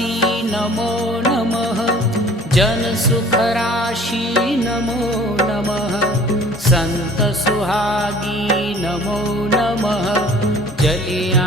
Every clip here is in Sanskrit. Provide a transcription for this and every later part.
ी नमो नमः। जनसुखराशि नमो नमः। सन्तसुहागी नमो नमः। जये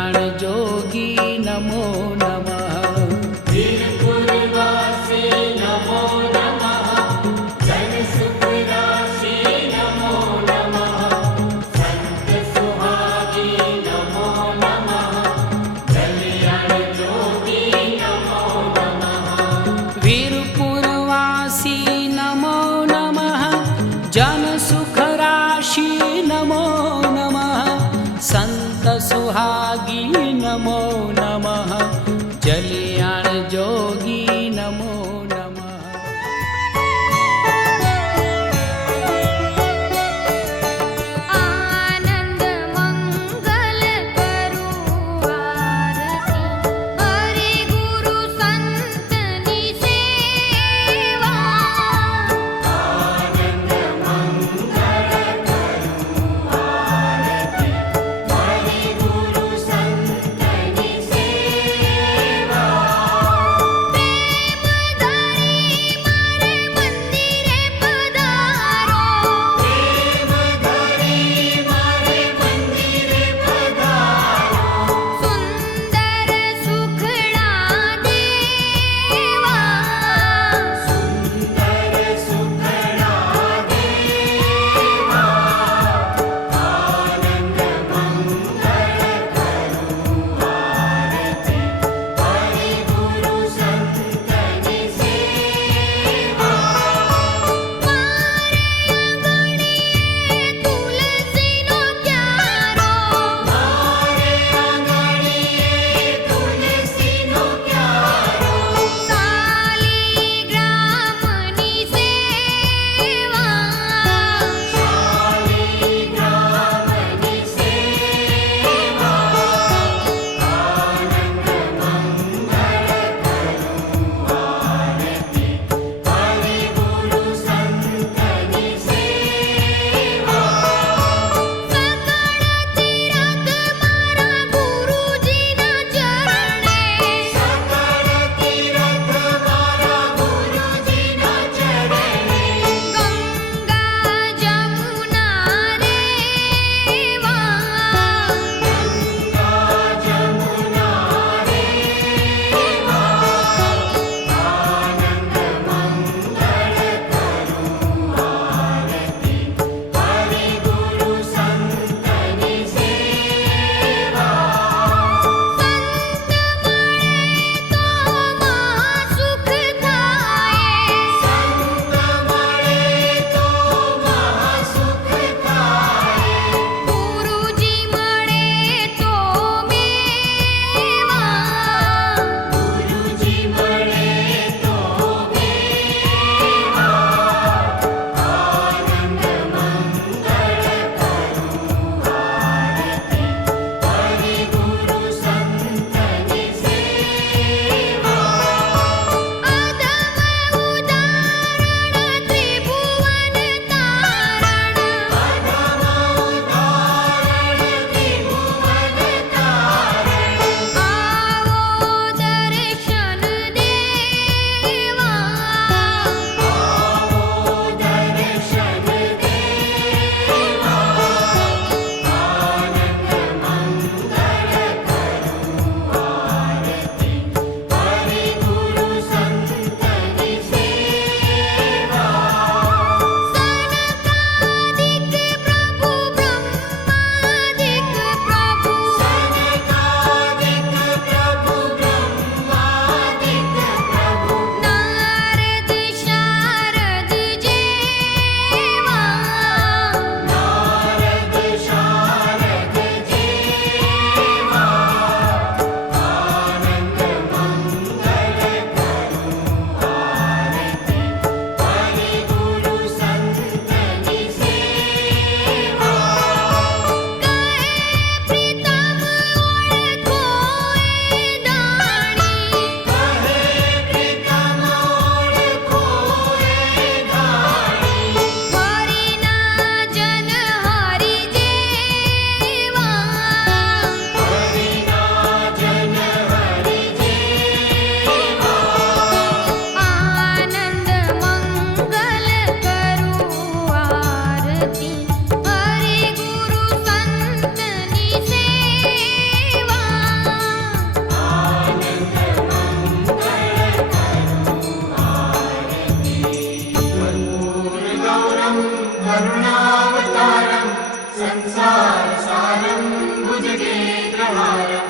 य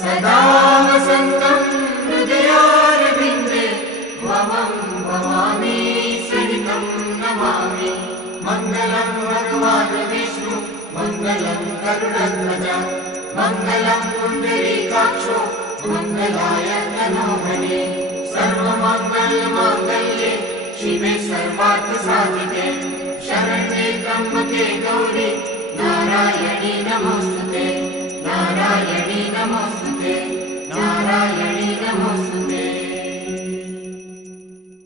सदा वसन्तं हृदया भवामि न नमामि मङ्गलं भगवान् विष्णु मङ्गलं करुणध्वज मङ्गलं पुण्डरीकाक्षो मङ्गलाय मनोहरे सर्वमङ्गलमाङ्गल्ये शिवे सर्वात्मसादिने शरणे गम्मते गौरे नारायणी नमस्तु ते नारायणी नमोऽस्तुते नारायणी नमोऽस्तुते